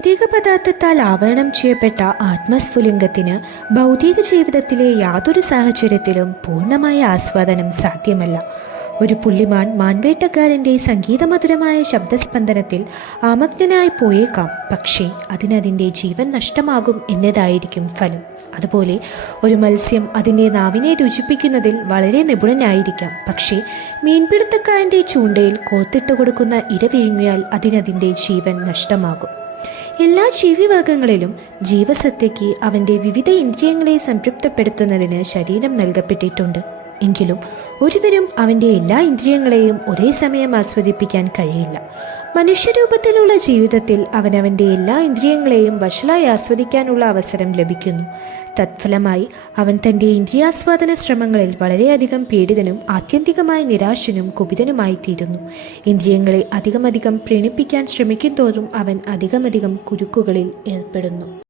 ഭൗതിക പദാർത്ഥത്താൽ ആവരണം ചെയ്യപ്പെട്ട ആത്മസ്ഫുലിംഗത്തിന് ഭൗതിക ജീവിതത്തിലെ യാതൊരു സാഹചര്യത്തിലും പൂർണമായ ആസ്വാദനം സാധ്യമല്ല. ഒരു പുള്ളിമാൻ മാൻവേട്ടക്കാരന്റെ സംഗീതമധുരമായ ശബ്ദസ്പന്ദനത്തിൽ ആമഗ്നനായി പോയേക്കാം പക്ഷേ അതിനതിന്റെ ജീവൻ നഷ്ടമാകും എന്നതായിരിക്കും ഫലം. അതുപോലെ ഒരു മത്സ്യം അതിന്റെ നാവിനെ രുചിപ്പിക്കുന്നതിൽ വളരെ നിപുണനായിരിക്കാം പക്ഷേ മീൻപിടുത്തക്കാരന്റെ ചൂണ്ടയിൽ കോത്തിട്ട് കൊടുക്കുന്ന ഇര വിഴുങ്ങിയാൽ അതിനതിന്റെ ജീവൻ നഷ്ടമാകും. എല്ലാ ജീവിവർഗങ്ങളിലും ജീവസത്തയ്ക്ക് അവന്റെ വിവിധ ഇന്ദ്രിയങ്ങളെ സംതൃപ്തപ്പെടുത്തുന്നതിന് ശരീരം നൽകപ്പെട്ടിട്ടുണ്ട്. എങ്കിലും ഒരുവരും അവന്റെ എല്ലാ ഇന്ദ്രിയങ്ങളെയും ഒരേ സമയം ആസ്വദിപ്പിക്കാൻ കഴിയില്ല. മനുഷ്യരൂപത്തിലുള്ള ജീവിതത്തിൽ അവനവന്റെ എല്ലാ ഇന്ദ്രിയങ്ങളെയും വഷളായി ആസ്വദിക്കാനുള്ള അവസരം ലഭിക്കുന്നു. തത്ഫലമായി അവൻ തന്റെ ഇന്ദ്രിയാസ്വാദന ശ്രമങ്ങളിൽ വളരെയധികം പീഡിതനും ആത്യന്തികമായി നിരാശനും കുപിതനുമായി തീരുന്നു ഇന്ദ്രിയങ്ങളെ അധികമധികം പ്രീണിപ്പിക്കാൻ ശ്രമിക്കും തോറും അവൻ അധികമധികം കുരുക്കുകളിൽ ഏർപ്പെടുന്നു.